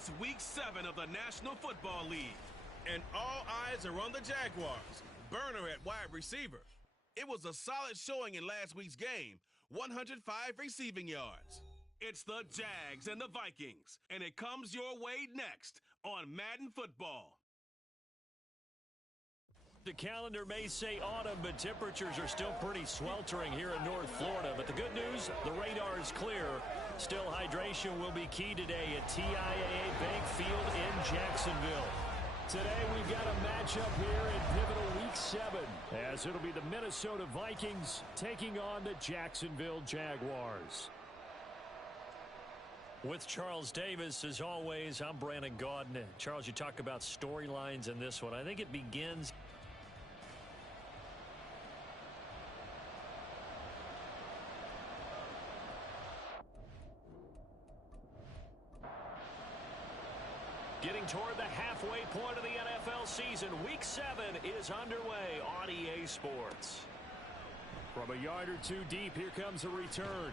It's Week 7 of the National Football League, and all eyes are on the Jaguars. Burner at wide receiver. It was a solid showing in last week's game, 105 receiving yards. It's the Jags and the Vikings, and it comes your way next on Madden Football. The calendar may say autumn, but temperatures are still pretty sweltering here in North Florida. But the good news, the radar is clear. Still, hydration will be key today at TIAA Bank Field in Jacksonville. Today, we've got a matchup here in pivotal Week 7, as it'll be the Minnesota Vikings taking on the Jacksonville Jaguars. With Charles Davis, as always, I'm Brandon Gaudin. Charles, you talk about storylines in this one. I think it begins... Getting toward the halfway point of the NFL season, Week 7 is underway on EA Sports. From a yard or two deep, here comes a return.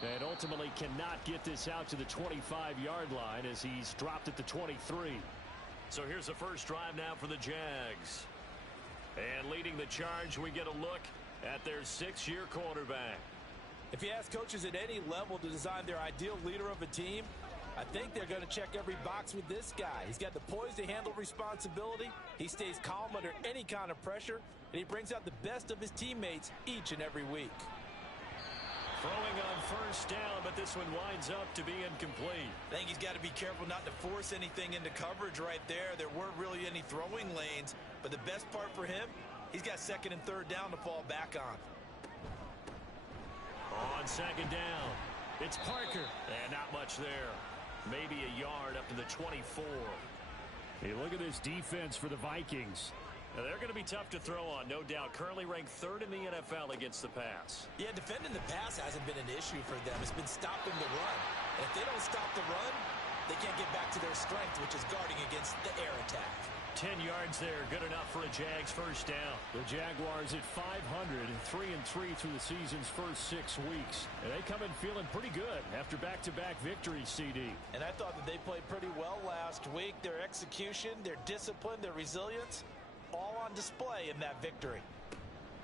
And ultimately cannot get this out to the 25-yard line as he's dropped at the 23. So here's the first drive now for the Jags. And leading the charge, we get a look at their 6-year quarterback. If you ask coaches at any level to design their ideal leader of a team, I think they're going to check every box with this guy. He's got the poise to handle responsibility. He stays calm under any kind of pressure, and he brings out the best of his teammates each and every week. Throwing on first down, but this one winds up to be incomplete. I think he's got to be careful not to force anything into coverage right there. There weren't really any throwing lanes, but the best part for him, he's got second and third down to fall back on. On second down, it's Parker, and not much there. Maybe a yard up to the 24. Hey, look at this defense for the Vikings. Now, they're going to be tough to throw on, no doubt. Currently ranked 3rd in the NFL against the pass. Yeah, defending the pass hasn't been an issue for them. It's been stopping the run. And if they don't stop the run, they can't get back to their strength, which is guarding against the air attack. 10 yards there, good enough for a Jags first down. The Jaguars at 500, 3-3 through the season's first 6 weeks. And they come in feeling pretty good after back-to-back victories, CD. And I thought that they played pretty well last week. Their execution, their discipline, their resilience, all on display in that victory.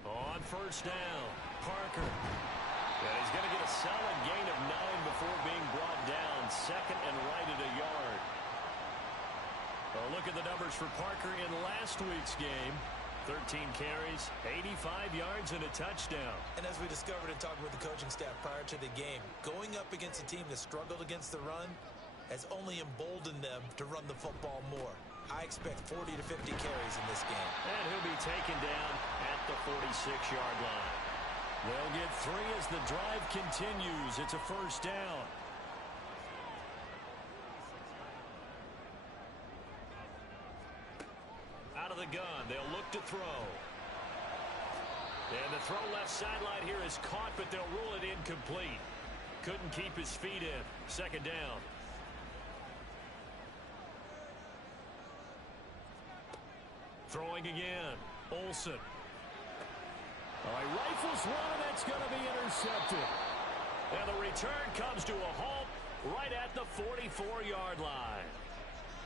On first down, Parker. And he's going to get a solid gain of 9 before being brought down. Second and right at a yard. Well, look at the numbers for Parker in last week's game. 13 carries, 85 yards, and a touchdown. And as we discovered in talking with the coaching staff prior to the game, going up against a team that struggled against the run has only emboldened them to run the football more. I expect 40 to 50 carries in this game. And he'll be taken down at the 46-yard line. They'll get 3 as the drive continues. It's a first down. Out of the gun, they'll look to throw. And the throw left sideline here is caught, but they'll rule it incomplete. Couldn't keep his feet in. Second down. Throwing again. Olsen. All right, rifles one, and that's going to be intercepted. And the return comes to a halt right at the 44-yard line.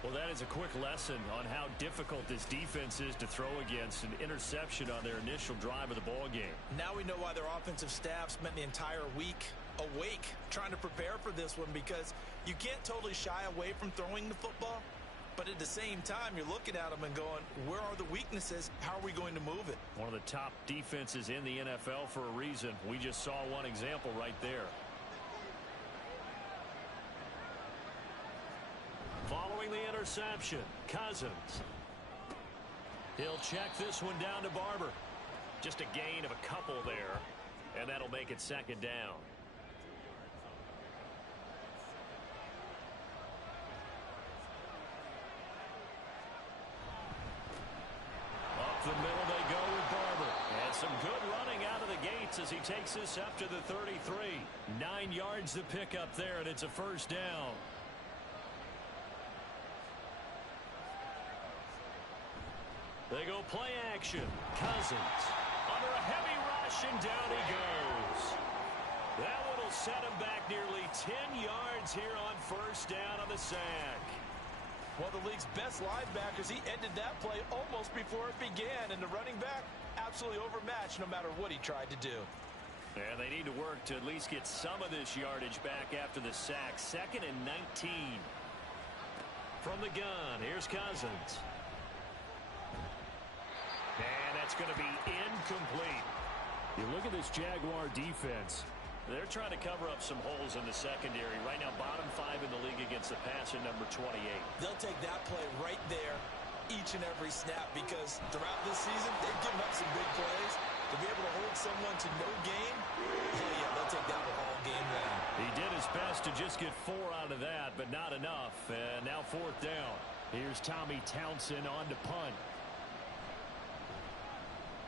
Well, that is a quick lesson on how difficult this defense is to throw against. An interception on their initial drive of the ball game. Now we know why their offensive staff spent the entire week awake trying to prepare for this one, because you can't totally shy away from throwing the football. But at the same time, you're looking at them and going, where are the weaknesses? How are we going to move it? One of the top defenses in the NFL for a reason. We just saw one example right there. Following the interception, Cousins. He'll check this one down to Barber. Just a gain of a couple there, and that'll make it second down. Up the middle they go with Barber. And some good running out of the gates as he takes this up to the 33. 9 yards to pick up there, and it's a first down. They go play action. Cousins under a heavy rush, and down he goes. That one will set him back nearly 10 yards here on first down on the sack. One of the league's best linebackers, he ended that play almost before it began, and the running back absolutely overmatched no matter what he tried to do. And they need to work to at least get some of this yardage back after the sack. 2nd and 19. From the gun, here's Cousins. And that's going to be incomplete. You look at this Jaguar defense. They're trying to cover up some holes in the secondary. Right now, bottom 5 in the league against the passer, number 28. They'll take that play right there each and every snap because throughout this season, they've given up some big plays. To be able to hold someone to no gain, yeah, they'll take that one all game long. He did his best to just get 4 out of that, but not enough. And now 4th down. Here's Tommy Townsend on to punt.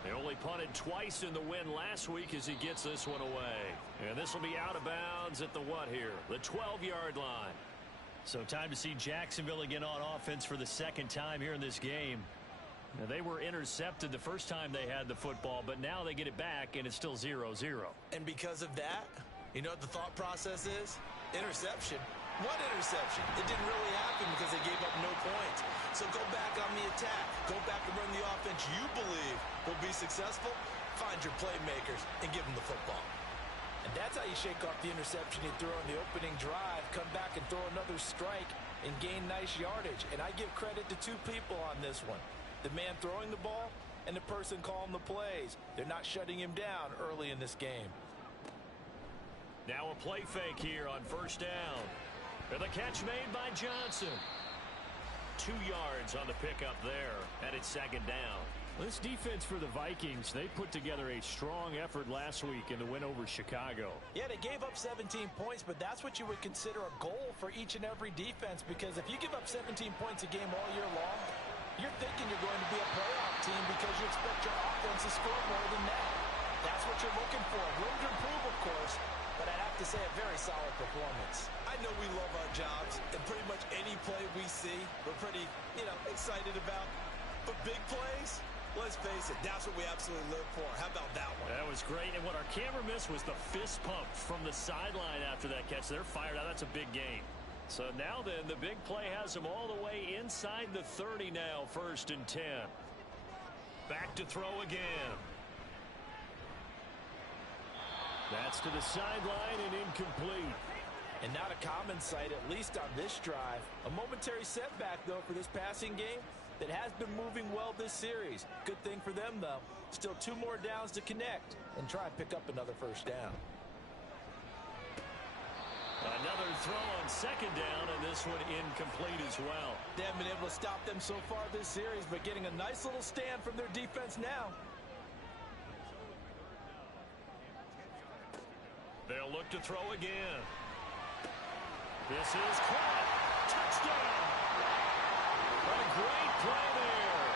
They only punted twice in the win last week as he gets this one away. And this will be out of bounds at the what here? The 12-yard line. So time to see Jacksonville again on offense for the 2nd time here in this game. Now, they were intercepted the first time they had the football, but now they get it back, and it's still 0-0. And because of that, you know what the thought process is? Interception. One interception. It didn't really happen because they gave up no points. So go back on the attack. Go back and run the offense you believe will be successful. Find your playmakers and give them the football. And that's how you shake off the interception you threw on the opening drive. Come back and throw another strike and gain nice yardage. And I give credit to 2 people on this one. The man throwing the ball and the person calling the plays. They're not shutting him down early in this game. Now a play fake here on 1st down. And the catch made by Johnson. 2 yards on the pickup there, and it's 2nd down. This defense for the Vikings, they put together a strong effort last week in the win over Chicago. Yeah, they gave up 17 points, but that's what you would consider a goal for each and every defense, because if you give up 17 points a game all year long, you're thinking you're going to be a playoff team because you expect your offense to score more than that. That's what you're looking for. Room to improve, of course, but I'd have to say a very solid performance. I know we love our jobs, and pretty much any play we see, we're pretty, excited about. But big plays, let's face it, that's what we absolutely live for. How about that one? That was great, and what our camera missed was the fist pump from the sideline after that catch. They're fired out. That's a big gain. So now then, the big play has them all the way inside the 30 now, 1st and 10. Back to throw again. That's to the sideline and incomplete. And not a common sight, at least on this drive. A momentary setback, though, for this passing game that has been moving well this series. Good thing for them, though. Still 2 more downs to connect and try and pick up another 1st down. Another throw on 2nd down, and this one incomplete as well. They haven't been able to stop them so far this series, but getting a nice little stand from their defense now. They'll look to throw again. This is caught. Touchdown. A great play there.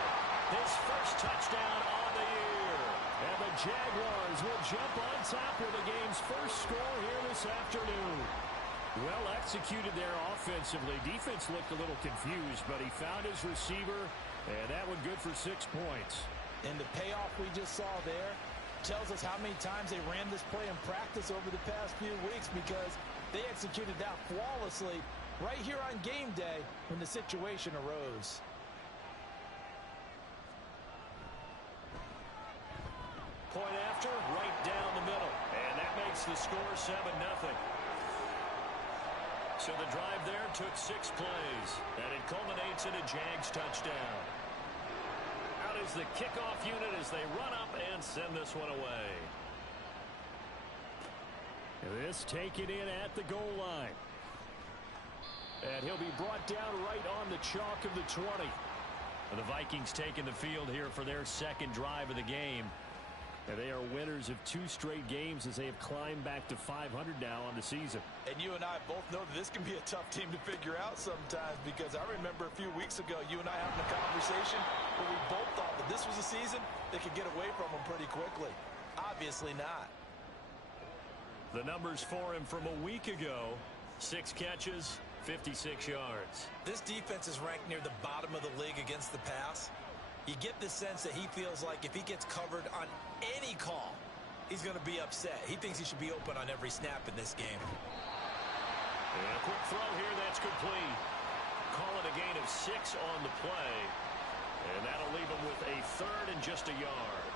His first touchdown on the year. And the Jaguars will jump on top with the game's first score here this afternoon. Well executed there offensively. Defense looked a little confused, but he found his receiver, and that one good for 6 points. And the payoff we just saw there tells us how many times they ran this play in practice over the past few weeks, because they executed that flawlessly right here on game day when the situation arose. Point after, right down the middle. And that makes the score 7-0. So the drive there took 6 plays, and it culminates in a Jags touchdown. Out is the kickoff unit as they run up and send this one away. This taken in at the goal line. And he'll be brought down right on the chalk of the 20. The Vikings taking the field here for their 2nd drive of the game. And they are winners of 2 straight games as they have climbed back to 500 now on the season. And you and I both know that this can be a tough team to figure out sometimes, because I remember a few weeks ago you and I having a conversation where we both thought that this was a season that could get away from them pretty quickly. Obviously not. The numbers for him from a week ago: 6 catches, 56 yards. This defense is ranked near the bottom of the league against the pass. You get the sense that he feels like if he gets covered on any call, he's going to be upset. He thinks he should be open on every snap in this game. And a quick throw here that's complete. call it a gain of 6 on the play. And that'll leave him with a third and just a yard.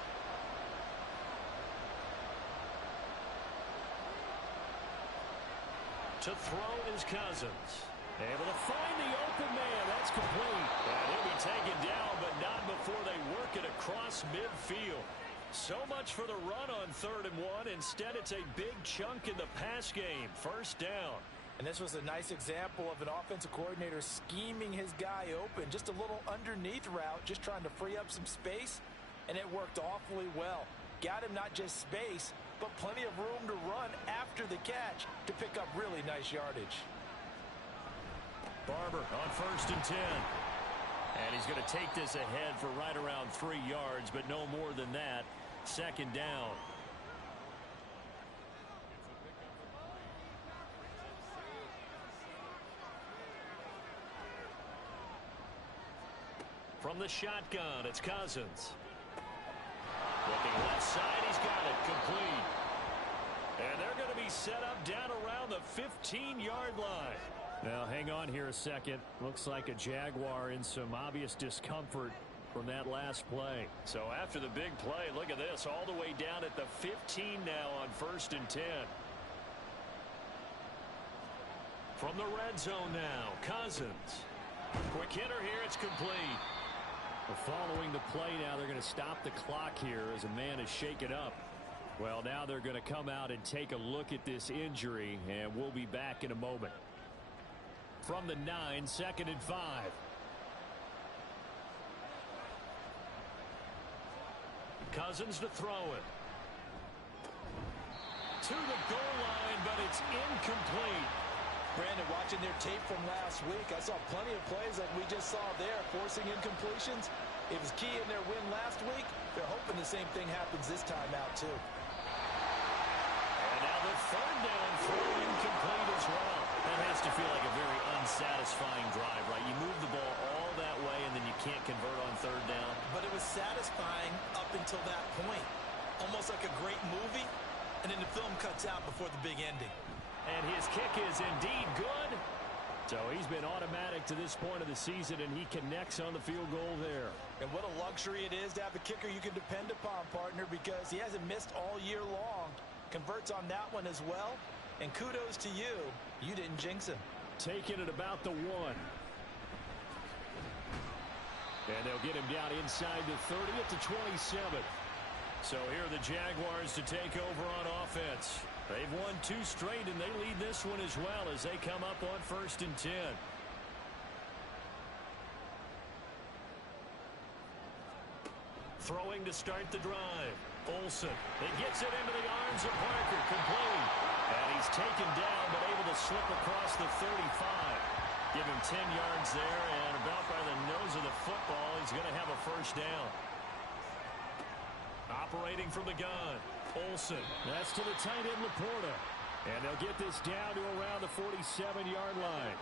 To throw is Cousins. Able to find the open man. That's complete. And he'll be taken down, but not before they work it across midfield. So much for the run on 3rd and 1. Instead, it's a big chunk in the pass game. First down. And this was a nice example of an offensive coordinator scheming his guy open. Just a little underneath route, just trying to free up some space, and it worked awfully well. Got him not just space, but plenty of room to run after the catch to pick up really nice yardage. Barber on 1st and 10. And he's going to take this ahead for right around 3 yards, but no more than that. 2nd down. From the shotgun, it's Cousins. Looking left side, he's got it complete. And they're going to be set up down around the 15-yard line. Now, hang on here a second. Looks like a Jaguar in some obvious discomfort from that last play. So after the big play, look at this, all the way down at the 15 now on 1st and 10. From the red zone now, Cousins. Quick hitter here, it's complete. Well, following the play now, they're going to stop the clock here as a man is shaken up. Well, now they're going to come out and take a look at this injury, and we'll be back in a moment. From the 9, 2nd and 5. Cousins to throw it. To the goal line, but it's incomplete. Brandon, watching their tape from last week, I saw plenty of plays like we just saw there, forcing incompletions. It was key in their win last week. They're hoping the same thing happens this time out, too. And now the 3rd down throw incomplete as well. That has to feel like a very unsatisfying drive, right? You move the ball all that way, and then you can't convert on 3rd down. But it was satisfying up until that point. Almost like a great movie, and then the film cuts out before the big ending. And his kick is indeed good. So he's been automatic to this point of the season, and he connects on the field goal there. And what a luxury it is to have a kicker you can depend upon, partner, because he hasn't missed all year long. Converts on that one as well. And kudos to you. You didn't jinx him. Taking it about the 1. And they'll get him down inside the 30 at the 27. So here are the Jaguars to take over on offense. They've won 2 straight, and they lead this one as well as they come up on 1st and 10. Throwing to start the drive. Olsen. It gets it into the arms of Parker. Complete. And he's taken down, but able to slip across the 35. Give him 10 yards there, and about by the nose of the football, he's going to have a 1st down. Operating from the gun. Olsen. That's to the tight end, Laporta. And they'll get this down to around the 47-yard line.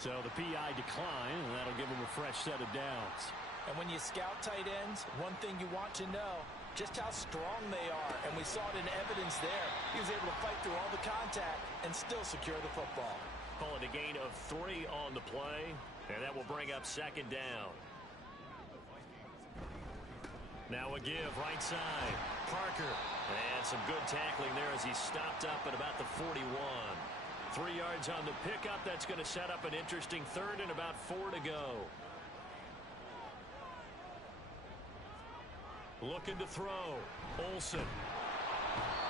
So the PI decline, and that'll give them a fresh set of downs. And when you scout tight ends, one thing you want to know, just how strong they are. And we saw it in evidence there. He was able to fight through all the contact and still secure the football. Call it a gain of 3 on the play, and that will bring up 2nd down. Now a give, right side. Parker. And some good tackling there as he stopped up at about the 41. 3 yards on the pickup. That's going to set up an interesting 3rd and about 4 to go. Looking to throw. Olsen.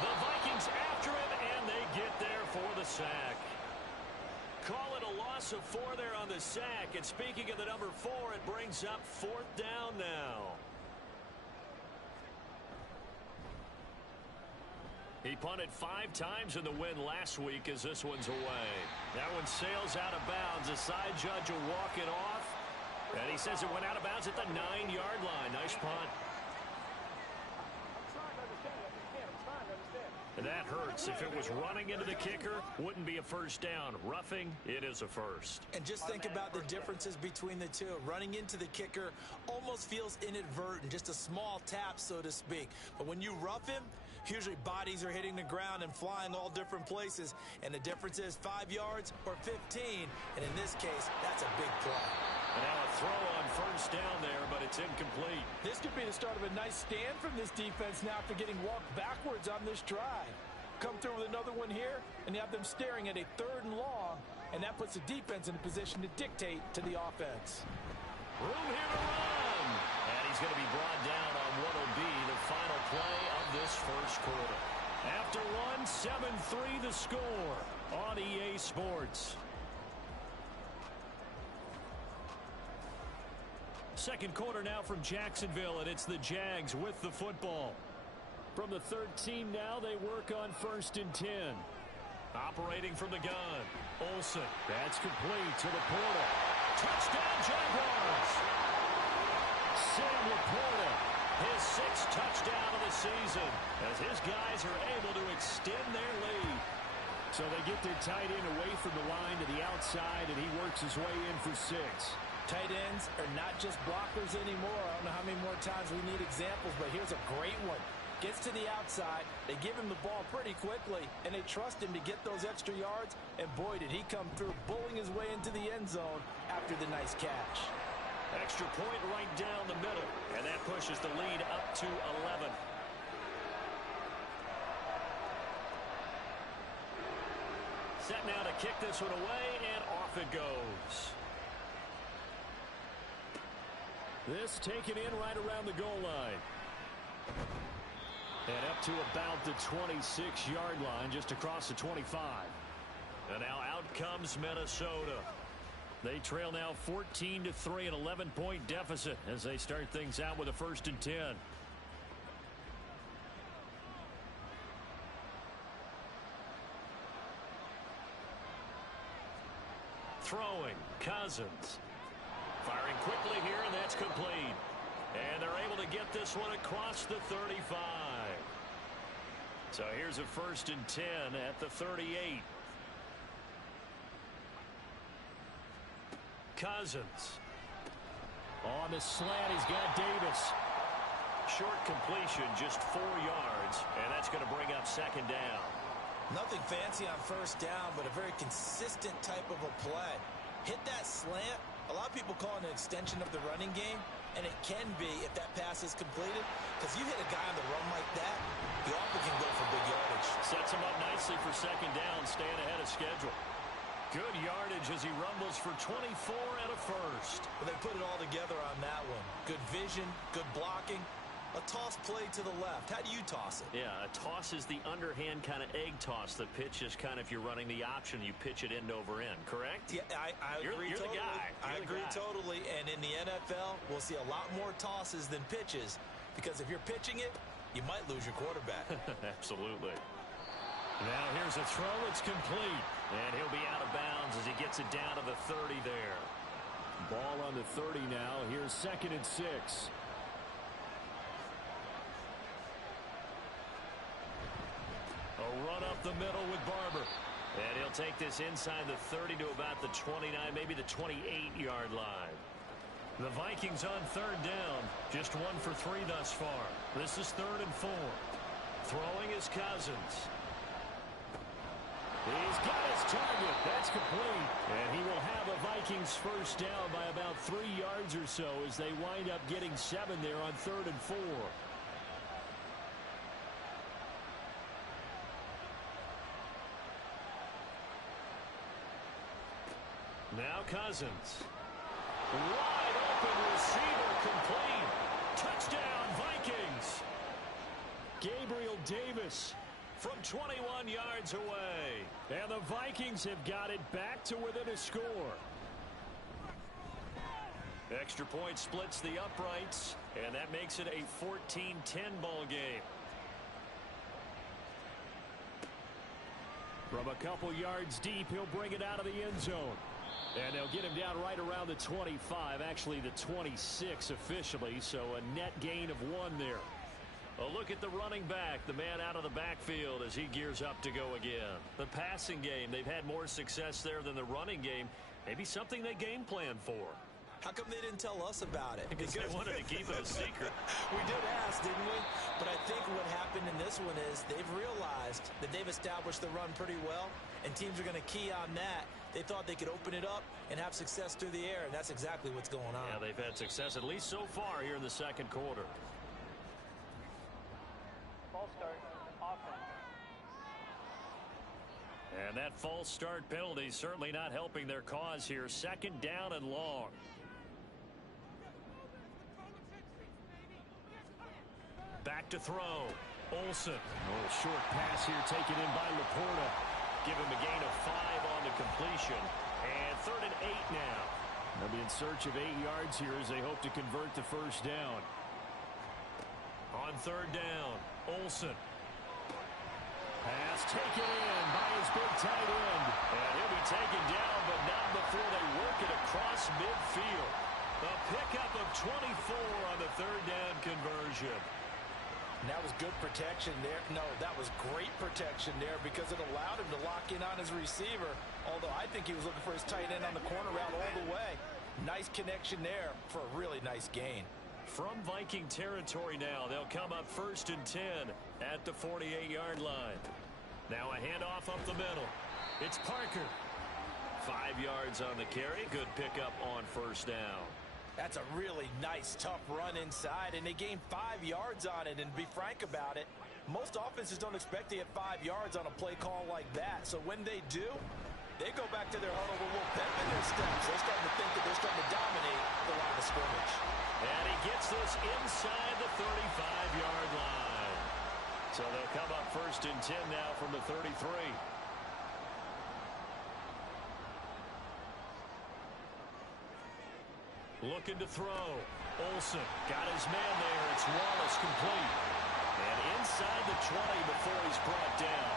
The Vikings after him, and they get there for the sack. Call it a loss of 4 there on the sack. And speaking of the number 4, it brings up 4th down now. He punted 5 times in the win last week as this one's away. That one sails out of bounds. The side judge will walk it off. And he says it went out of bounds at the 9-yard line. Nice punt. And that hurts. If it was running into the kicker, wouldn't be a first down. Roughing, it is a first. And just think about the differences between the two. Running into the kicker almost feels inadvertent, just a small tap, so to speak. But when you rough him, usually bodies are hitting the ground and flying all different places. And the difference is 5 yards or 15. And in this case, that's a big play. And now a throw on first down there, but it's incomplete. This could be the start of a nice stand from this defense now after getting walked backwards on this drive. Come through with another one here, and you have them staring at a 3rd and long, and that puts the defense in a position to dictate to the offense. Room here to run. And he's going to be brought down on what will be the final play of this first quarter. After one, 7-3 the score on EA Sports. Second quarter now from Jacksonville, and it's the Jags with the football. From the 13 now, they work on 1st and 10. Operating from the gun, Olsen. That's complete to Laporta. Touchdown, Jaguars! Sam Laporta. His 6th touchdown of the season, as his guys are able to extend their lead. So they get their tight end away from the line to the outside, and he works his way in for 6. Tight ends are not just blockers anymore. I don't know how many more times we need examples, but here's a great one. Gets to the outside, they give him the ball pretty quickly, and they trust him to get those extra yards, and boy, did he come through, bowling his way into the end zone after the nice catch. Extra point right down the middle, and that pushes the lead up to 11. Set now to kick this one away, and off it goes. This taken in right around the goal line. And up to about the 26-yard line, just across the 25. And now out comes Minnesota. They trail now 14-3, an 11-point deficit as they start things out with a 1st and 10. Throwing, Cousins. Firing quickly here, and that's complete. And they're able to get this one across the 35. So here's a 1st and 10 at the 38. Cousins. On the slant, he's got Davis. Short completion, just 4 yards, and that's going to bring up 2nd down. Nothing fancy on 1st down, but a very consistent type of a play. Hit that slant. A lot of people call it an extension of the running game, and it can be if that pass is completed, because you hit a guy on the run like that, he often can go for big yardage. Sets him up nicely for 2nd down, staying ahead of schedule. Good yardage as he rumbles for 24 and a 1st. Well, they put it all together on that one. Good vision, good blocking. A toss play to the left. How do you toss it? Yeah, a toss is the underhand kind of egg toss. The pitch is kind of, if you're running the option, you pitch it end over end, correct? Yeah, I agree you're totally. The guy. I agree totally. And in the NFL, we'll see a lot more tosses than pitches, because if you're pitching it, you might lose your quarterback. Absolutely. Now here's a throw. It's complete. And he'll be out of bounds as he gets it down to the 30 there. Ball on the 30 now. Here's 2nd and 6. A run up the middle with Barber. And he'll take this inside the 30 to about the 29, maybe the 28-yard line. The Vikings on 3rd down. Just 1 for 3 thus far. This is 3rd and 4. Throwing is Cousins. He's got his target. That's complete. And he will have a Vikings 1st down by about 3 yards or so as they wind up getting 7 there on 3rd and 4. Now Cousins. Wide open receiver complete. Touchdown Vikings. Gabriel Davis from 21 yards away. And the Vikings have got it back to within a score. Extra point splits the uprights, and that makes it a 14-10 ball game. From a couple yards deep, he'll bring it out of the end zone. And they'll get him down right around the 25, actually the 26 officially, so a net gain of 1 there. A look at the running back, the man out of the backfield as he gears up to go again. The passing game, they've had more success there than the running game. Maybe something they game plan for. How come they didn't tell us about it? Because they wanted to keep it a secret. We did ask, didn't we? But I think what happened in this one is they've realized that they've established the run pretty well, and teams are going to key on that. They thought they could open it up and have success through the air, and that's exactly what's going on. Yeah, they've had success at least so far here in the second quarter. False start, offense. And that false start penalty certainly not helping their cause here. Second down and long. Back to throw. Olsen. A little short pass here taken in by Laporta. Give him a gain of 5 on the completion. And 3rd and 8 now. They'll be in search of 8 yards here as they hope to convert the first down. On 3rd down, Olsen. Pass taken in by his big tight end. And he'll be taken down, but not before they work it across midfield. A pickup of 24 on the 3rd down conversion. And that was good protection there. No, that was great protection there because it allowed him to lock in on his receiver. Although I think he was looking for his tight end on the corner route all the way. Nice connection there for a really nice gain. From Viking territory now, they'll come up 1st and 10 at the 48-yard line. Now a handoff up the middle. It's Parker. 5 yards on the carry. Good pickup on 1st down. That's a really nice, tough run inside, and they gained 5 yards on it. And to be frank about it, most offenses don't expect to get 5 yards on a play call like that. So when they do, they go back to their huddle with a little pep in their steps. They're starting to think that they're starting to dominate the line of scrimmage. And he gets this inside the 35-yard line. So they'll come up 1st and 10 now from the 33. Looking to throw. Olsen got his man there. It's Wallace complete. And inside the 20 before he's brought down.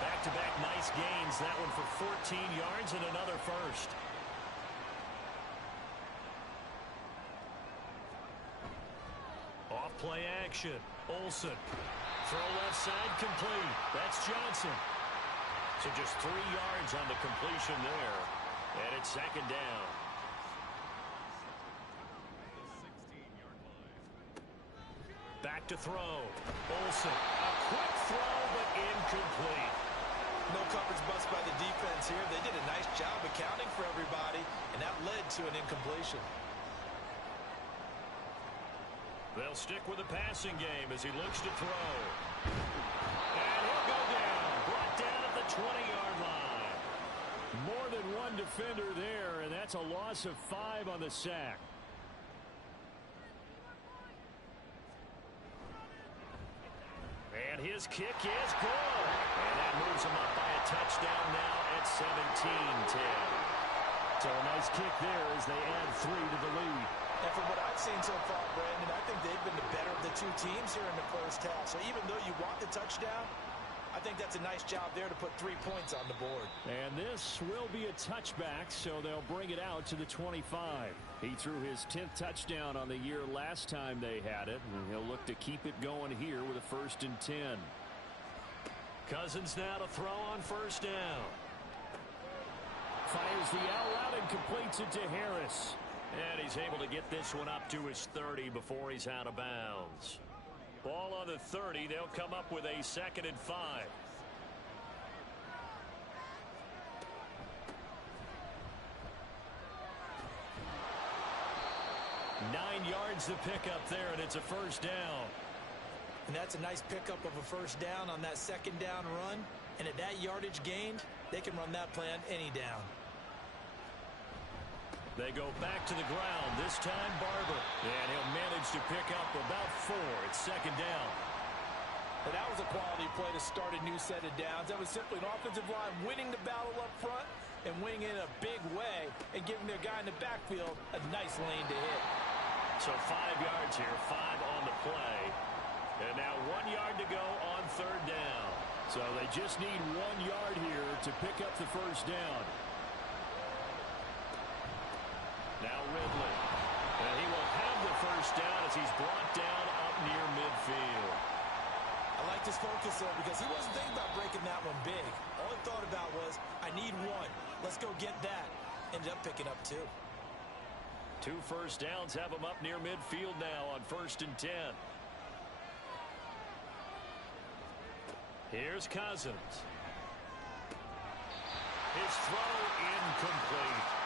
Back-to-back nice gains. That one for 14 yards and another first. Off play action. Olsen. Throw left side complete. That's Johnson. So just 3 yards on the completion there. And it's 2nd down. Back to throw. Olsen. A quick throw, but incomplete. No coverage bust by the defense here. They did a nice job accounting for everybody, and that led to an incompletion. They'll stick with the passing game as he looks to throw. And he'll go down. Brought down at the 20-yard line. More than one defender there, and that's a loss of 5 on the sack. And his kick is good. And that moves him up by a touchdown now at 17-10. So a nice kick there as they add 3 to the lead. And from what I've seen so far, Brandon, I think they've been the better of the two teams here in the first half. So even though you want the touchdown, I think that's a nice job there to put 3 points on the board. And this will be a touchback, so they'll bring it out to the 25. He threw his 10th touchdown on the year last time they had it, and he'll look to keep it going here with a 1st and 10. Cousins now to throw on 1st down. Fires the out route and completes it to Harris. And he's able to get this one up to his 30 before he's out of bounds. Ball on the 30. They'll come up with a 2nd and 5. Nine yards to pick up there, and it's a 1st down. And that's a nice pickup of a 1st down on that 2nd down run. And at that yardage gained, they can run that play on any down. They go back to the ground, this time Barber. And he'll manage to pick up about 4. It's 2nd down. But that was a quality play to start a new set of downs. That was simply an offensive line winning the battle up front and winning in a big way and giving their guy in the backfield a nice lane to hit. So 5 yards here, 5 on the play. And now 1 yard to go on 3rd down. So they just need 1 yard here to pick up the 1st down. Now Ridley. And he will have the 1st down. A as he's brought down up near midfield. I like this focus there because he wasn't thinking about breaking that one big. All he thought about was, I need one. Let's go get that. Ended up picking up 2. 2 first downs have him up near midfield now on 1st and 10. Here's Cousins. His throw incomplete.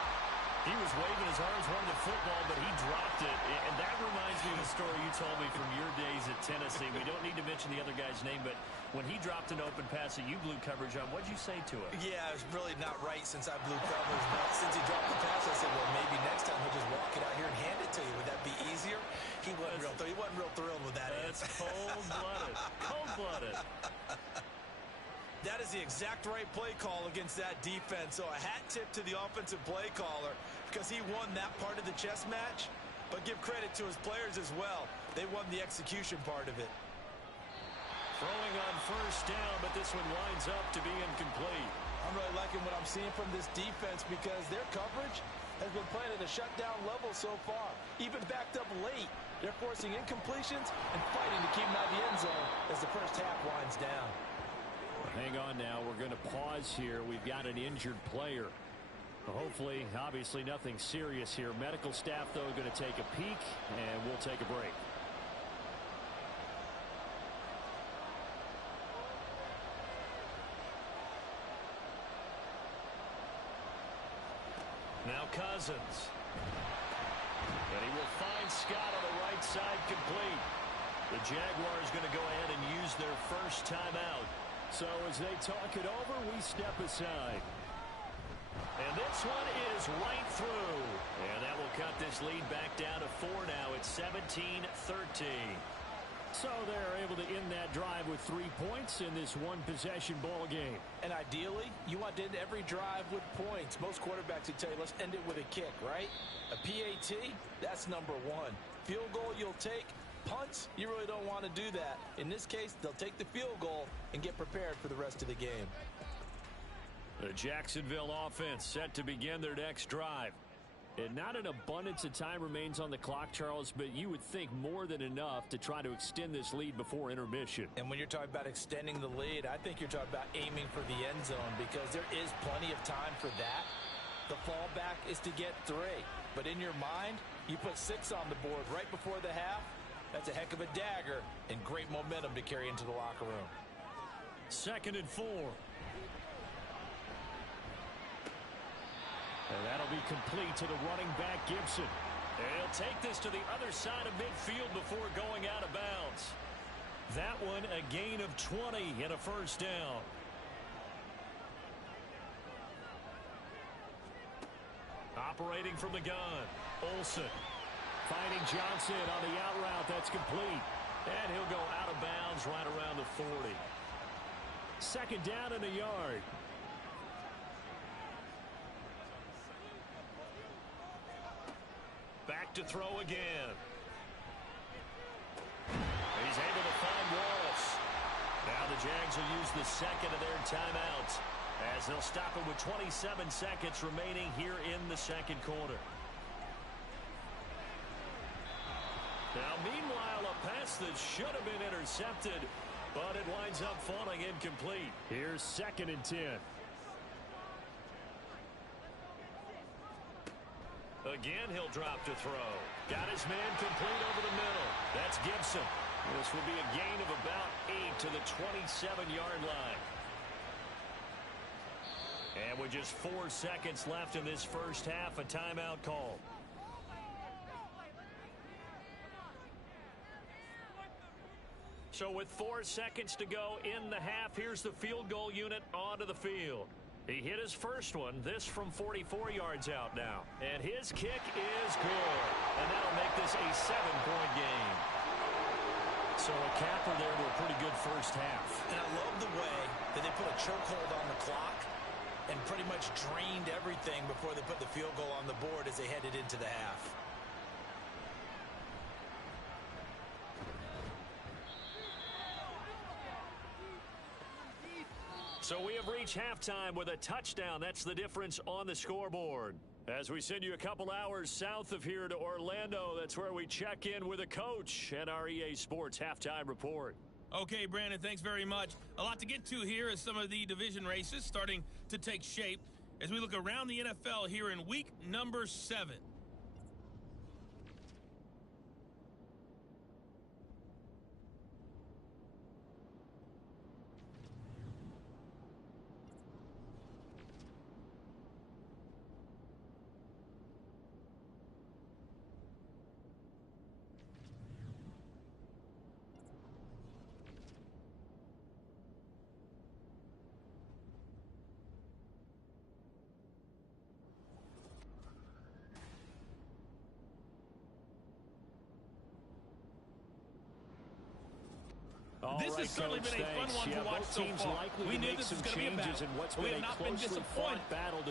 He was waving his arms, wanting the football, but he dropped it. And that reminds me of a story you told me from your days at Tennessee. We don't need to mention the other guy's name, but when he dropped an open pass that you blew coverage on, what'd you say to him? Yeah, it's really not right since I blew coverage. But since he dropped the pass, I said, well, maybe next time he'll just walk it out here and hand it to you. Would that be easier? He wasn't real thrilled with that answer. That's cold-blooded. Cold-blooded. That is the exact right play call against that defense. So a hat tip to the offensive play caller because he won that part of the chess match. But give credit to his players as well. They won the execution part of it. Throwing on 1st down, but this one winds up to be incomplete. I'm really liking what I'm seeing from this defense because their coverage has been playing at a shutdown level so far. Even backed up late, they're forcing incompletions and fighting to keep them out of the end zone as the first half winds down. Hang on now. We're going to pause here. We've got an injured player. Hopefully, obviously, nothing serious here. Medical staff, though, going to take a peek, and we'll take a break. Now Cousins. And he will find Scott on the right side complete. The Jaguars going to go ahead and use their first timeout. So as they talk it over, we step aside. And this one is right through. And that will cut this lead back down to 4 now. It's 17-13. So they're able to end that drive with 3 points in this one-possession ball game. And ideally, you want to end every drive with points. Most quarterbacks would tell you, let's end it with a kick, right? A PAT, that's number 1. Field goal you'll take. Punts, you really don't want to do that. In this case, they'll take the field goal and get prepared for the rest of the game. The Jacksonville offense set to begin their next drive. And not an abundance of time remains on the clock, Charles, but you would think more than enough to try to extend this lead before intermission. And when you're talking about extending the lead, I think you're talking about aiming for the end zone because there is plenty of time for that. The fallback is to get 3. But in your mind, you put 6 on the board right before the half. That's a heck of a dagger and great momentum to carry into the locker room. 2nd and 4. And that'll be complete to the running back, Gibson. And he'll take this to the other side of midfield before going out of bounds. That one a gain of 20 and a first down. Operating from the gun, Olsen. Finding Johnson on the out route. That's complete. And he'll go out of bounds right around the 40. 2nd down and a yard. Back to throw again. He's able to find Wallace. Now the Jags will use the 2nd of their timeouts as they'll stop it with 27 seconds remaining here in the 2nd quarter. Now, meanwhile, a pass that should have been intercepted, but it winds up falling incomplete. Here's 2nd and 10. Again, he'll drop to throw. Got his man complete over the middle. That's Gibson. This will be a gain of about 8 to the 27-yard line. And with just 4 seconds left in this first half, a timeout call. So with 4 seconds to go in the half, here's the field goal unit onto the field. He hit his first one, this from 44 yards out now. And his kick is good. And that'll make this a 7-point game. So a capper there to a pretty good first half. And I love the way that they put a chokehold on the clock and pretty much drained everything before they put the field goal on the board as they headed into the half. So we have reached halftime with a touchdown. That's the difference on the scoreboard. As we send you a couple hours south of here to Orlando, that's where we check in with a coach at our EA Sports Halftime Report. Okay, Brandon, thanks very much. A lot to get to here as some of the division races starting to take shape as we look around the NFL here in week number 7. This has certainly been a fun one to watch so far. We knew this was going to be a battle, but we have not been disappointed.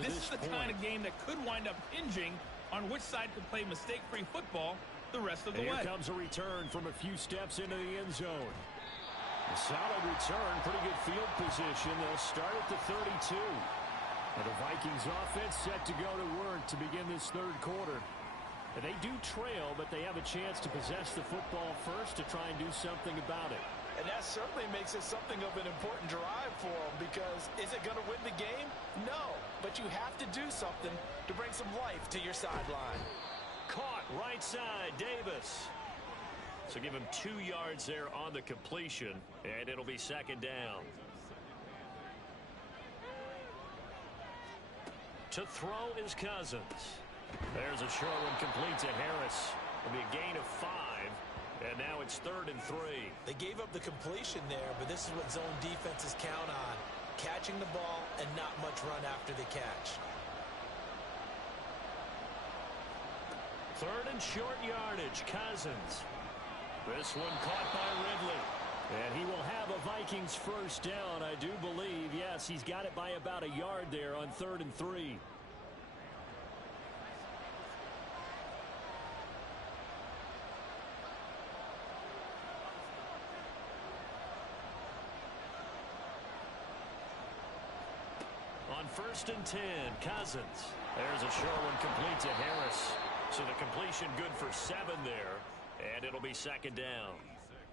This is the kind of game that could wind up hinging on which side could play mistake-free football the rest of the way. Here comes a return from a few steps into the end zone. A solid return, pretty good field position. They'll start at the 32. And the Vikings offense set to go to work to begin this third quarter. And they do trail, but they have a chance to possess the football first to try and do something about it. And that certainly makes it something of an important drive for them, because is it going to win the game? No, but you have to do something to bring some life to your sideline. Caught right side, Davis. So give him 2 yards there on the completion, and it'll be second down. To throw is Cousins. There's a short one complete to Harris. It'll be a gain of 5. And now it's 3rd and 3. They gave up the completion there, but this is what zone defenses count on. Catching the ball and not much run after the catch. 3rd and short yardage, Cousins. This one caught by Ridley. And he will have a Vikings first down, I do believe. Yes, he's got it by about a yard there on 3rd and 3. On 1st and 10, Cousins. There's a short one complete to Harris. So the completion good for 7 there. And it'll be second down.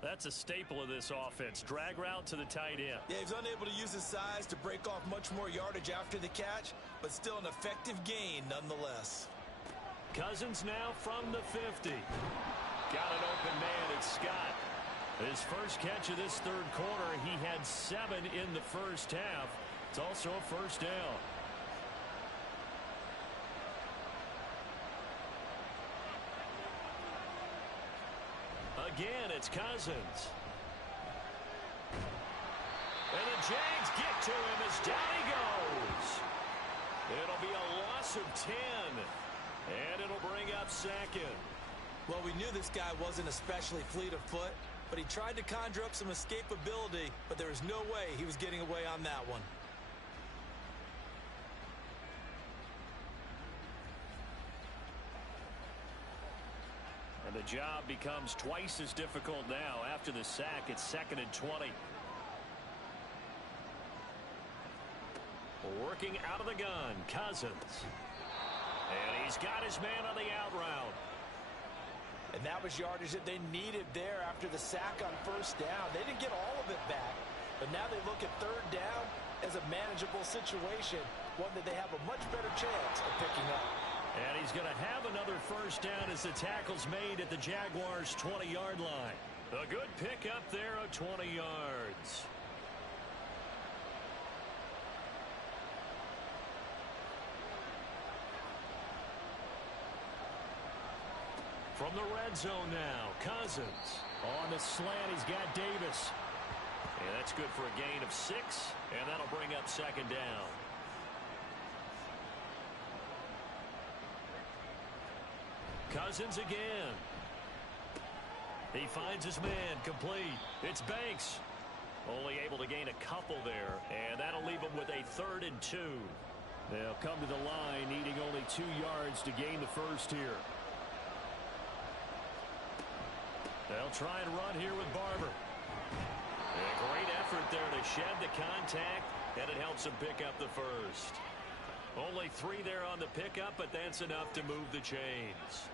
That's a staple of this offense. Drag route to the tight end. Yeah, he's unable to use his size to break off much more yardage after the catch, but still an effective gain nonetheless. Cousins now from the 50. Got an open man, it's Scott. His first catch of this third quarter, he had 7 in the first half. It's also a first down. Again, it's Cousins. And the Jags get to him as down he goes. It'll be a loss of 10. And it'll bring up 2nd. Well, we knew this guy wasn't especially fleet of foot, but he tried to conjure up some escapability, but there was no way he was getting away on that one. And the job becomes twice as difficult now. After the sack, it's 2nd and 20. Working out of the gun, Cousins. And he's got his man on the out route. And that was yardage that they needed there after the sack on first down. They didn't get all of it back, but now they look at third down as a manageable situation, one that they have a much better chance of picking up. And he's going to have another first down as the tackle's made at the Jaguars' 20-yard line. A good pickup there of 20 yards. From the red zone now, Cousins. On the slant, he's got Davis. And that's good for a gain of 6, and that'll bring up second down. Cousins again. He finds his man, complete. It's Banks. Only able to gain a couple there, and that'll leave him with a 3rd and 2. They'll come to the line, needing only 2 yards to gain the first here. They'll try and run here with Barber. And a great effort there to shed the contact, and it helps him pick up the first. Only 3 there on the pickup, but that's enough to move the chains.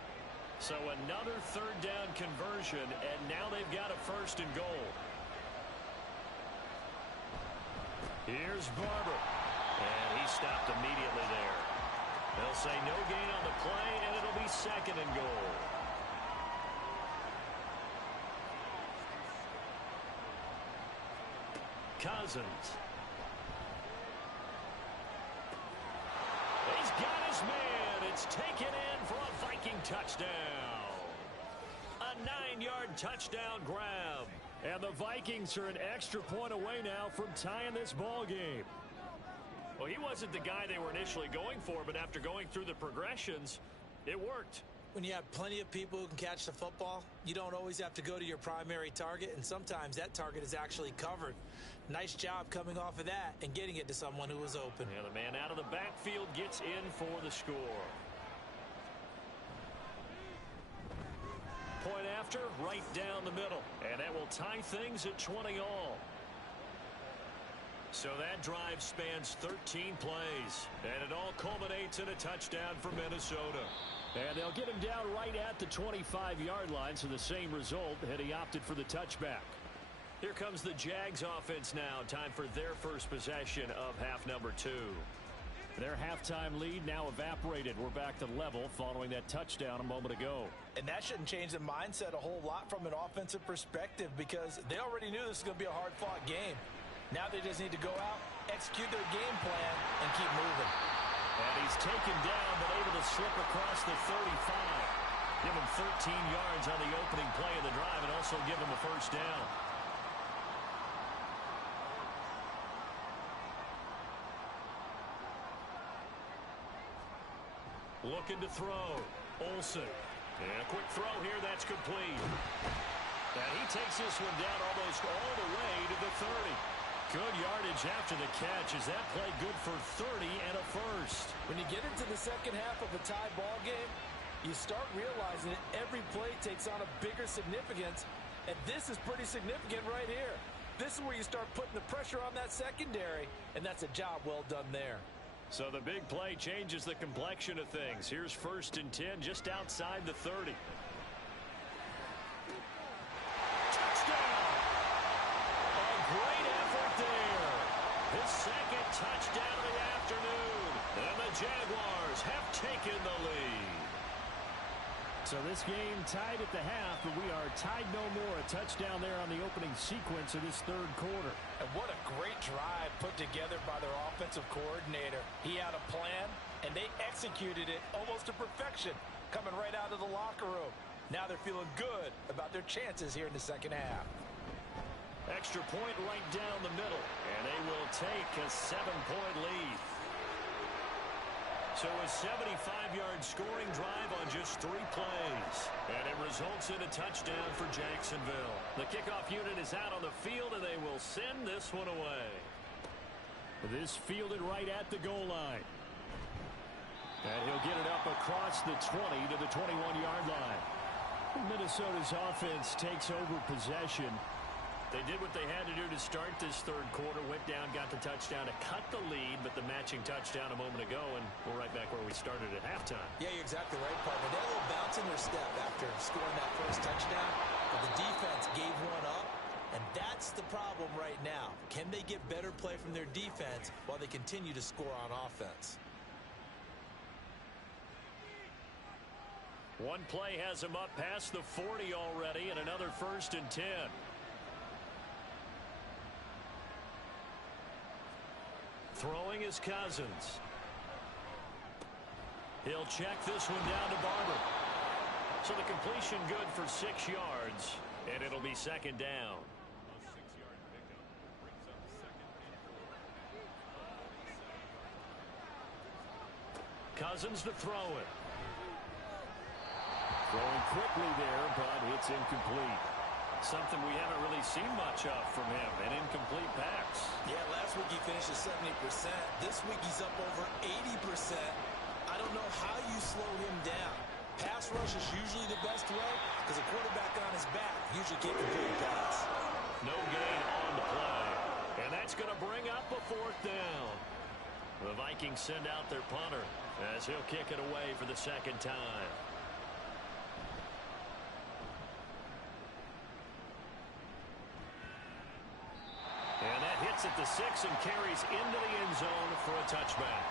So another third down conversion, and now they've got a 1st and goal. Here's Barber, and he stopped immediately there. They'll say no gain on the play, and it'll be 2nd and goal. Cousins. He's got his man. It's taken in for a Viking touchdown. A 9-yard touchdown grab. And the Vikings are an extra point away now from tying this ball game. Well, he wasn't the guy they were initially going for, but after going through the progressions, it worked. When you have plenty of people who can catch the football, you don't always have to go to your primary target, and sometimes that target is actually covered. Nice job coming off of that and getting it to someone who was open. Yeah, the man out of the backfield gets in for the score. Point after, right down the middle. And that will tie things at 20 all. So that drive spans 13 plays. And it all culminates in a touchdown for Minnesota. And they'll get him down right at the 25-yard line, so the same result, and he opted for the touchback. Here comes the Jags offense now. Time for their first possession of half number 2. Their halftime lead now evaporated. We're back to level following that touchdown a moment ago. And that shouldn't change the mindset a whole lot from an offensive perspective because they already knew this was going to be a hard-fought game. Now they just need to go out, execute their game plan, and keep moving. And he's taken down but able to slip across the 35. Give him 13 yards on the opening play of the drive and also give him a 1st down. Looking to throw. Olsen. And a quick throw here. That's complete. And he takes this one down almost all the way to the 30. Good yardage after the catch. Is that play good for 30 and a 1st? When you get into the second half of a tie ball game, you start realizing that every play takes on a bigger significance. And this is pretty significant right here. This is where you start putting the pressure on that secondary. And that's a job well done there. So the big play changes the complexion of things. Here's 1st and 10 just outside the 30. Touchdown! A great effort there. His 2nd touchdown of the afternoon. And the Jaguars have taken the lead. So this game tied at the half, but we are tied no more. A touchdown there on the opening sequence of this 3rd quarter. And what a great drive put together by their offensive coordinator. He had a plan, and they executed it almost to perfection, coming right out of the locker room. Now they're feeling good about their chances here in the second half. Extra point right down the middle, and they will take a 7-point lead. So a 75-yard scoring drive on just 3 plays. And it results in a touchdown for Jacksonville. The kickoff unit is out on the field, and they will send this one away. This fielded right at the goal line. And he'll get it up across the 20 to the 21-yard line. Minnesota's offense takes over possession. They did what they had to do to start this 3rd quarter. Went down, got the touchdown to cut the lead, but the matching touchdown a moment ago, and we're right back where we started at halftime. Yeah, you're exactly right, partner. They had a little bounce in their step after scoring that 1st touchdown, but the defense gave one up, and that's the problem right now. Can they get better play from their defense while they continue to score on offense? One play has them up past the 40 already, and another 1st and 10. Throwing is Cousins. He'll check this one down to Barber. So the completion good for 6 yards, and it'll be 2nd down. Cousins to throw it. Throwing quickly there, but it's incomplete. Something we haven't really seen much of from him, an incomplete pass. Yeah, last week he finished at 70%. This week he's up over 80%. I don't know how you slow him down. Pass rush is usually the best way because a quarterback on his back usually can't complete a pass. No gain on the play. And that's going to bring up a 4th down. The Vikings send out their punter as he'll kick it away for the second time. And that hits at the 6 and carries into the end zone for a touchback.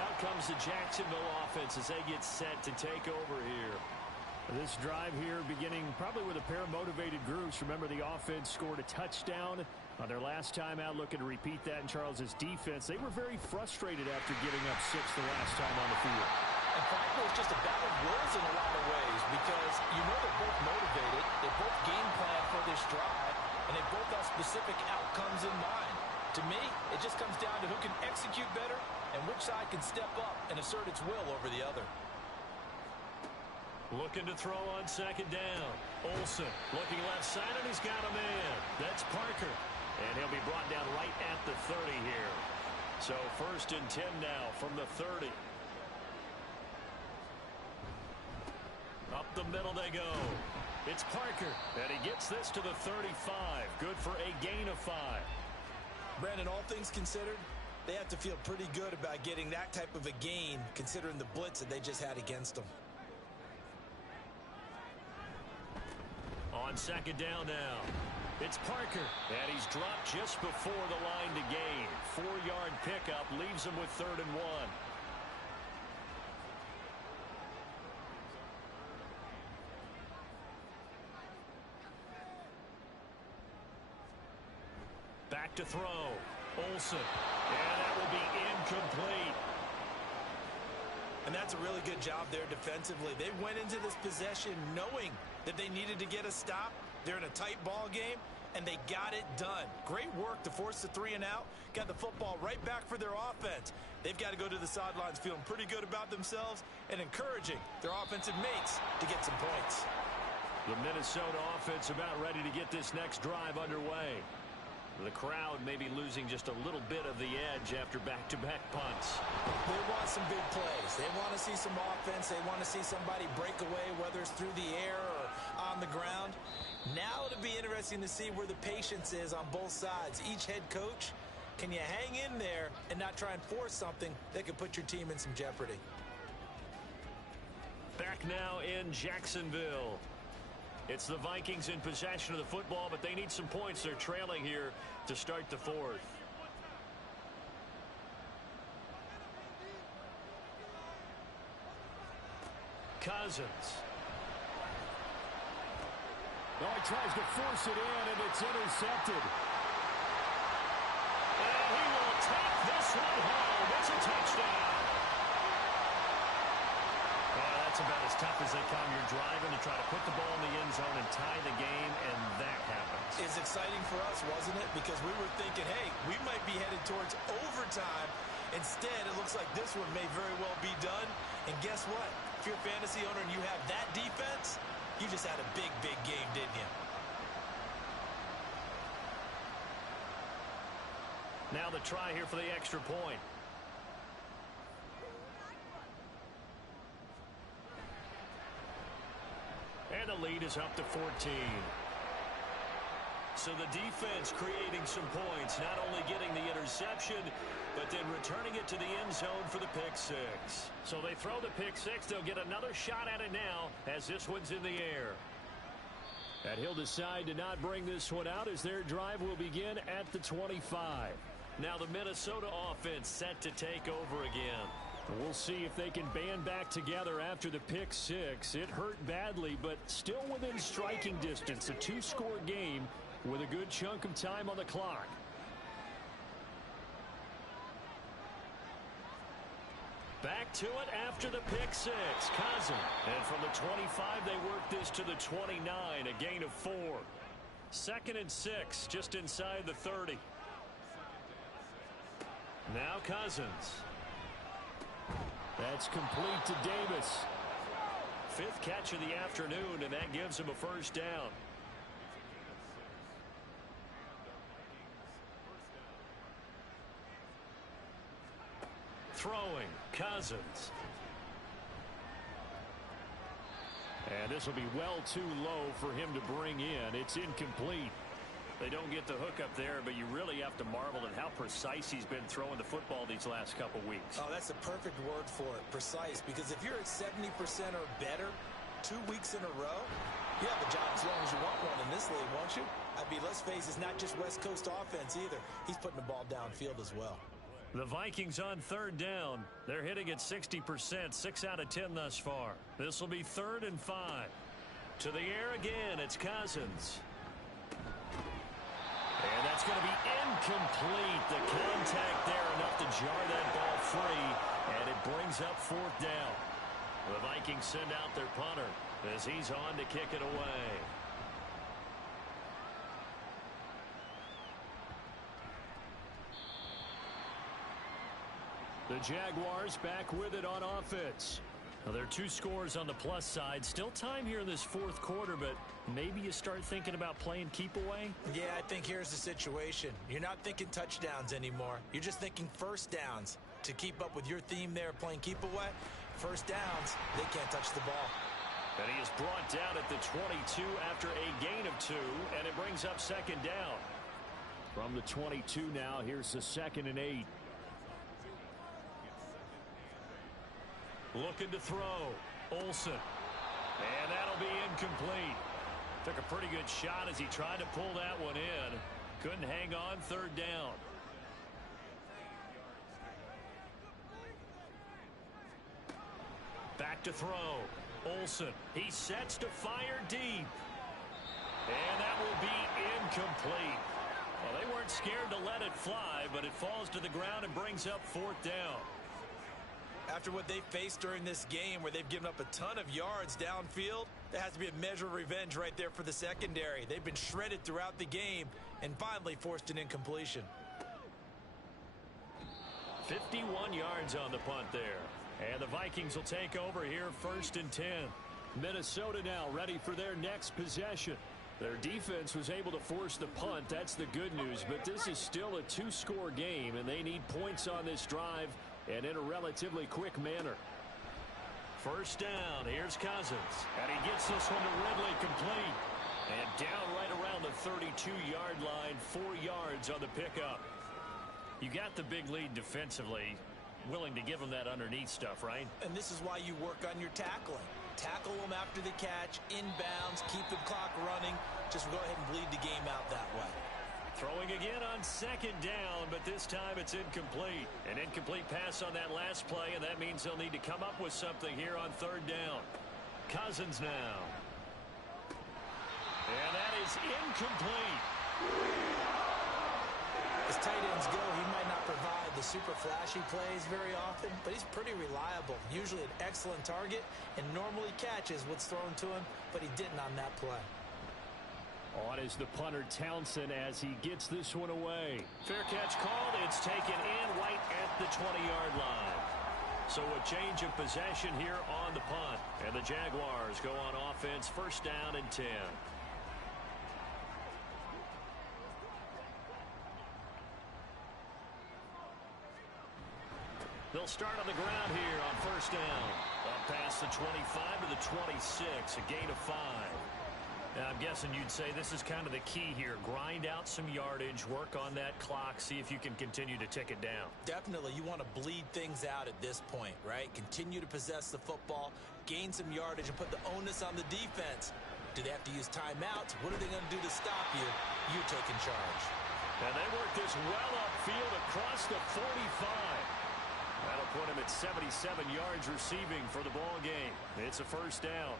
Out comes the Jacksonville offense as they get set to take over here. This drive here beginning probably with a pair of motivated groups. Remember, the offense scored a touchdown on their last time out, looking to repeat that in Charles's defense. They were very frustrated after giving up 6 the last time on the field. And frankly, it's just a battle of wills in a lot of ways because you know they're both motivated. They both game plan for this drive, and they both have specific outcomes in mind. To me, it just comes down to who can execute better and which side can step up and assert its will over the other. Looking to throw on second down. Olsen looking left side, and he's got a man. That's Parker. And he'll be brought down right at the 30 here. So 1st and 10 now from the 30. Up the middle they go. It's Parker. And he gets this to the 35. Good for a gain of 5. Brandon, all things considered, they have to feel pretty good about getting that type of a gain considering the blitz that they just had against them. On second down now, it's Parker, and he's dropped just before the line to gain. 4-yard pickup leaves him with 3rd and 1. Back to throw, Olsen, and that will be incomplete. And that's a really good job there defensively. They went into this possession knowing that they needed to get a stop. They're in a tight ball game, and they got it done. Great work to force the 3 and out. Got the football right back for their offense. They've got to go to the sidelines feeling pretty good about themselves and encouraging their offensive mates to get some points. The Minnesota offense about ready to get this next drive underway. The crowd may be losing just a little bit of the edge after back-to-back punts. They want some big plays. They want to see some offense. They want to see somebody break away, whether it's through the air or on the ground. Now it'll be interesting to see where the patience is on both sides. Each head coach, can you hang in there and not try and force something that could put your team in some jeopardy? Back now in Jacksonville. It's the Vikings in possession of the football, but they need some points. They're trailing here to start the 4th. Cousins. Oh, he tries to force it in, and it's intercepted. And he will take this one home. It's a touchdown. That's about as tough as they come. You're driving to try to put the ball in the end zone and tie the game, and that happens. It's exciting for us, wasn't it? Because we were thinking, hey, we might be headed towards overtime. Instead, it looks like this one may very well be done. And guess what? If you're a fantasy owner and you have that defense, you just had a big, big game, didn't you? Now the try here for the extra point. And the lead is up to 14. So the defense creating some points, not only getting the interception, but then returning it to the end zone for the pick 6. So they throw the pick 6. They'll get another shot at it now as this one's in the air. And he'll decide to not bring this one out as their drive will begin at the 25. Now the Minnesota offense set to take over again. We'll see if they can band back together after the pick 6. It hurt badly, but still within striking distance. A 2-score game with a good chunk of time on the clock. Back to it after the pick 6. Cousins. And from the 25, they work this to the 29, a gain of 4. 2nd and 6, just inside the 30. Now Cousins. That's complete to Davis. 5th catch of the afternoon, and that gives him a 1st down. Throwing, Cousins. And this will be well too low for him to bring in. It's incomplete. They don't get the hook up there, but you really have to marvel at how precise he's been throwing the football these last couple weeks. Oh, that's the perfect word for it, precise, because if you're at 70% or better 2 weeks in a row, you have a job as long as you want one in this league, won't you? I mean, let's face it, it's not just West Coast offense either. He's putting the ball downfield as well. The Vikings on third down. They're hitting at 60%, 6 out of 10 thus far. This will be 3rd and 5. To the air again, it's Cousins. And that's going to be incomplete. The contact there enough to jar that ball free, and it brings up 4th down. The Vikings send out their punter as he's on to kick it away. The Jaguars back with it on offense. Now, there are 2 scores on the plus side. Still time here in this 4th quarter, but maybe you start thinking about playing keep away? Yeah, I think here's the situation. You're not thinking touchdowns anymore. You're just thinking first downs. To keep up with your theme there, playing keep away, first downs, they can't touch the ball. And he is brought down at the 22 after a gain of 2, and it brings up 2nd down. From the 22 now, here's the 2nd and 8. Looking to throw. Olsen. And that'll be incomplete. Took a pretty good shot as he tried to pull that one in. Couldn't hang on, 3rd down. Back to throw. Olsen. He sets to fire deep. And that will be incomplete. Well, they weren't scared to let it fly, but it falls to the ground and brings up 4th down. After what they faced during this game where they've given up a ton of yards downfield, there has to be a measure of revenge right there for the secondary. They've been shredded throughout the game and finally forced an incompletion. 51 yards on the punt there. And the Vikings will take over here 1st and 10. Minnesota now ready for their next possession. Their defense was able to force the punt. That's the good news. But this is still a 2-score game, and they need points on this drive and in a relatively quick manner. 1st down. Here's Cousins. And he gets this one to Ridley complete. And down right around the 32-yard line, 4 yards on the pickup. You got the big lead defensively. Willing to give them that underneath stuff, right? And this is why you work on your tackling. Tackle them after the catch, inbounds, keep the clock running. Just go ahead and bleed the game out that way. Throwing again on 2nd down, but this time it's incomplete. An incomplete pass on that last play, and that means they'll need to come up with something here on 3rd down. Cousins now. And that is incomplete. As tight ends go, he might not provide the super flashy plays very often, but he's pretty reliable. Usually an excellent target and normally catches what's thrown to him, but he didn't on that play. On is the punter Townsend as he gets this one away. Fair catch called. It's taken in right at the 20-yard line. So a change of possession here on the punt. And the Jaguars go on offense 1st down and 10. They'll start on the ground here on 1st down. Up past the 25 to the 26, a gain of 5. Now, I'm guessing you'd say this is kind of the key here. Grind out some yardage, work on that clock, see if you can continue to tick it down. Definitely. You want to bleed things out at this point, right? Continue to possess the football, gain some yardage, and put the onus on the defense. Do they have to use timeouts? What are they going to do to stop you? You're taking charge. And they work this well upfield across the 45. That'll put him at 77 yards receiving for the ball game. It's a 1st down.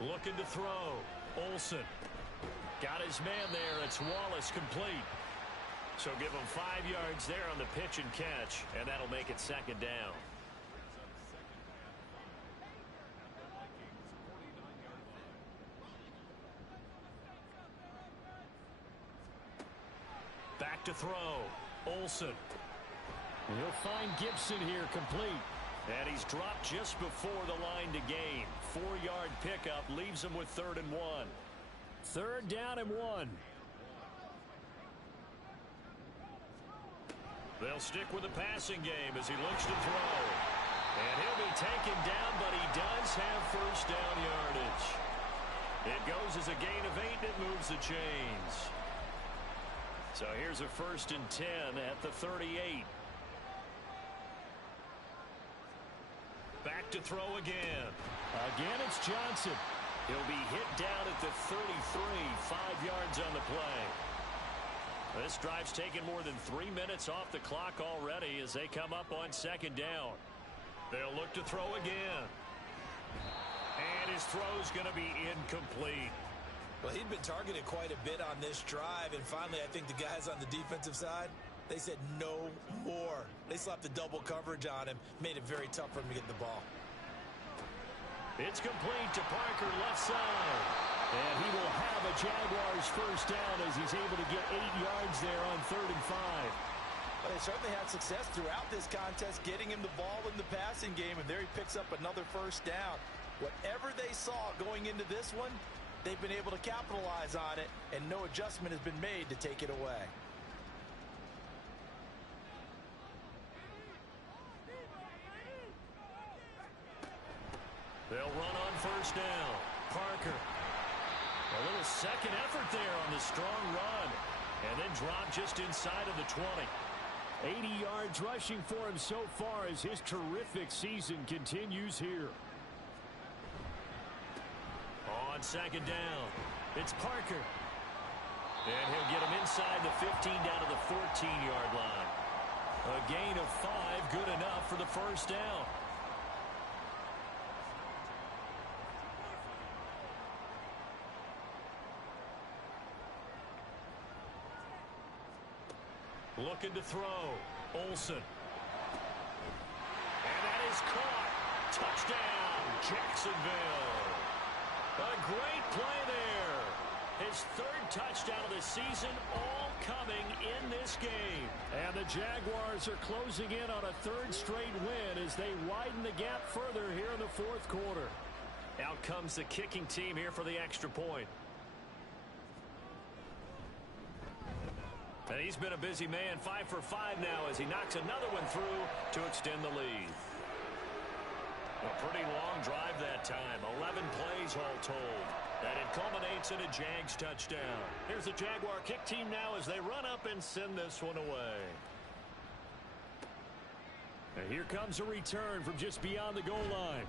Looking to throw. Olsen. Got his man there. It's Wallace complete. So give him 5 yards there on the pitch and catch, and that'll make it 2nd down. Back to throw. Olsen. He'll find Gibson here complete. And he's dropped just before the line to gain. 4-yard pickup leaves him with 3rd and 1. 3rd down and 1. They'll stick with the passing game as he looks to throw. And he'll be taken down, but he does have first down yardage. It goes as a gain of 8, and it moves the chains. So here's a 1st and 10 at the 38. Back to throw again. Again, it's Johnson. He'll be hit down at the 33, 5 yards on the play. This drive's taken more than 3 minutes off the clock already as they come up on 2nd down. They'll look to throw again. And his throw's going to be incomplete. Well, he'd been targeted quite a bit on this drive, and finally I think the guys on the defensive side, they said no more. They slapped the double coverage on him, made it very tough for him to get the ball. It's complete to Parker, left side. And he will have a Jaguars first down as he's able to get 8 yards there on 3rd and 5. Well, they certainly had success throughout this contest, getting him the ball in the passing game, and there he picks up another first down. Whatever they saw going into this one, they've been able to capitalize on it, and no adjustment has been made to take it away. They'll run on first down. Parker. A little second effort there on the strong run. And then drop just inside of the 20. 80 yards rushing for him so far as his terrific season continues here. On 2nd down, it's Parker. And he'll get him inside the 15 down to the 14-yard line. A gain of 5, good enough for the first down. Looking to throw. Olsen. And that is caught. Touchdown, Jacksonville. A great play there. His 3rd touchdown of the season, all coming in this game. And the Jaguars are closing in on a 3rd straight win as they widen the gap further here in the 4th quarter. Out comes the kicking team here for the extra point. And he's been a busy man, 5 for 5 now as he knocks another one through to extend the lead. A pretty long drive that time, 11 plays all told. And it culminates in a Jags touchdown. Here's the Jaguar kick team now as they run up and send this one away. And here comes a return from just beyond the goal line.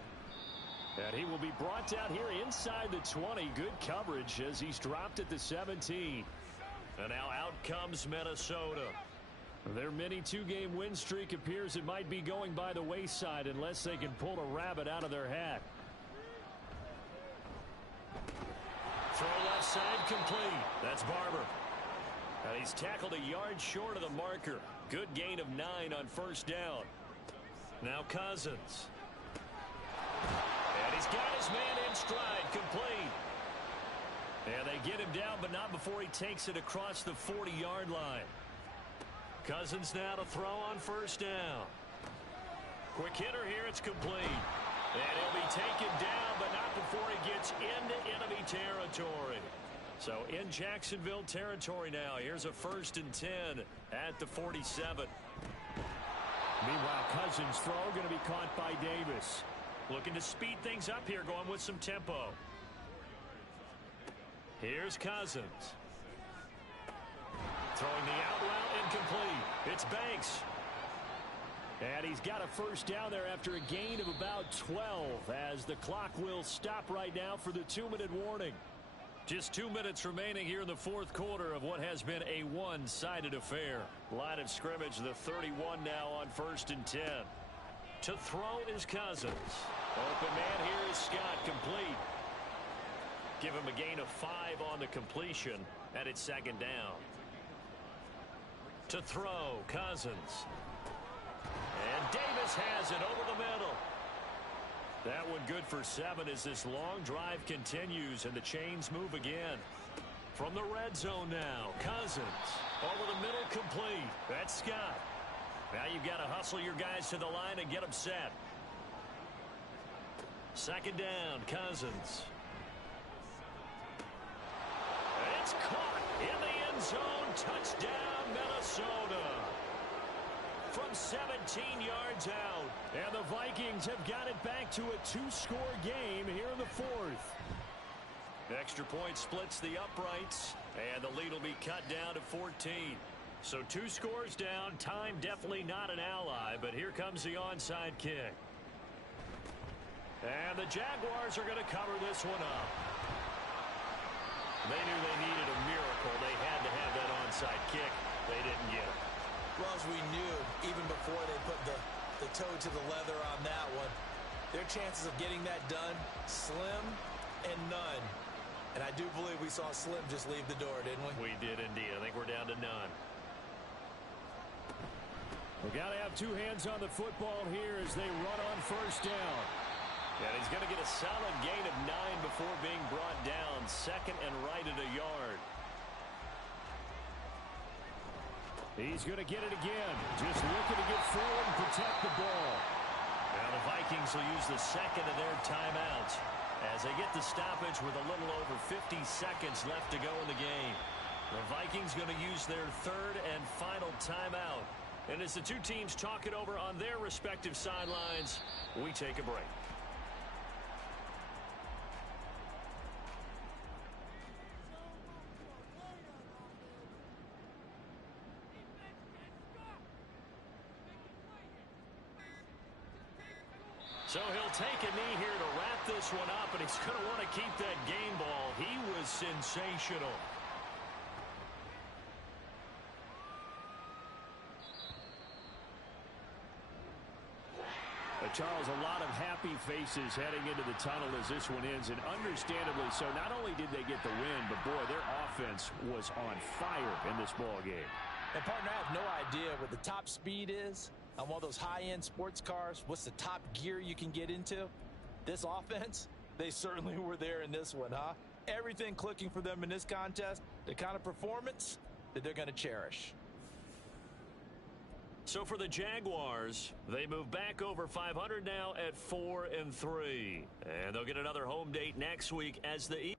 And he will be brought down here inside the 20. Good coverage as he's dropped at the 17. And now out comes Minnesota. Their mini 2-game win streak appears it might be going by the wayside unless they can pull a rabbit out of their hat. Throw left side complete. That's Barber. And he's tackled a yard short of the marker. Good gain of 9 on first down. Now Cousins. And he's got his man in stride, complete. And they get him down, but not before he takes it across the 40-yard line. Cousins now to throw on first down. Quick hitter here, it's complete. And he'll be taken down, but not before he gets into enemy territory. So in Jacksonville territory now. Here's a 1st and 10 at the 47. Meanwhile, Cousins' throw going to be caught by Davis. Looking to speed things up here, going with some tempo. Here's Cousins. Throwing the out route incomplete. It's Banks. And he's got a first down there after a gain of about 12 as the clock will stop right now for the 2-minute warning. Just 2 minutes remaining here in the 4th quarter of what has been a one-sided affair. Line of scrimmage, the 31 now on 1st and 10. To throw is Cousins. Open man here is Scott, complete. Give him a gain of 5 on the completion, and it's 2nd down. To throw, Cousins. And Davis has it over the middle. That one good for 7 as this long drive continues and the chains move again. From the red zone now, Cousins. Over the middle, complete. That's Scott. Now you've got to hustle your guys to the line and get them set. 2nd down, Cousins. It's caught in the end zone. Touchdown, Minnesota. from 17 yards out. And the Vikings have got it back to a 2-score game here in the fourth. Extra point splits the uprights, and the lead will be cut down to 14. So 2 scores down. Time definitely not an ally, but here comes the onside kick. And the Jaguars are going to cover this one up. They knew they needed a miracle. They had to have that onside kick. They didn't get it. Well, as we knew, even before they put the toe to the leather on that one, their chances of getting that done, slim and none. And I do believe we saw Slim just leave the door, didn't we? We did indeed. I think we're down to none. We've got to have 2 hands on the football here as they run on first down. And he's going to get a solid gain of 9 before being brought down. Second and right at a yard. He's going to get it again. Just looking to get forward and protect the ball. Now the Vikings will use the second of their timeouts as they get the stoppage with a little over 50 seconds left to go in the game. The Vikings going to use their third and final timeout. And as the 2 teams talk it over on their respective sidelines, we take a break. So he'll take a knee here to wrap this one up, and he's going to want to keep that game ball. He was sensational. Charles, a lot of happy faces heading into the tunnel as this one ends, and understandably so. Not only did they get the win, but boy, their offense was on fire in this ball game. And partner, I have no idea what the top speed is on one of those high-end sports cars. What's the top gear you can get into? This offense, they certainly were there in this one, huh? Everything clicking for them in this contest, the kind of performance that they're going to cherish. So for the Jaguars, they move back over 500 now at 4-3. And they'll get another home date next week as the